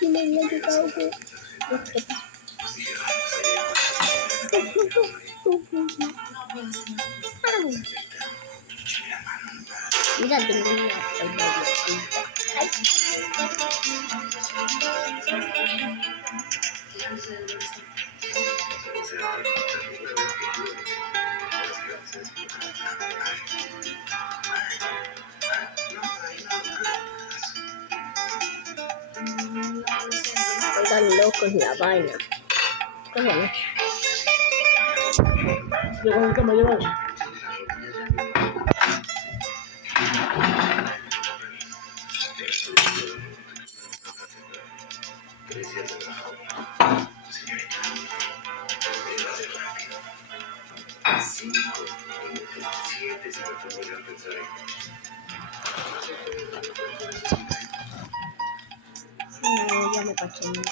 Y me había llegado que... Mira, tengo una oculta. Ay. Oigan locos la vaina. ¿Cómo no? No, ya me caché.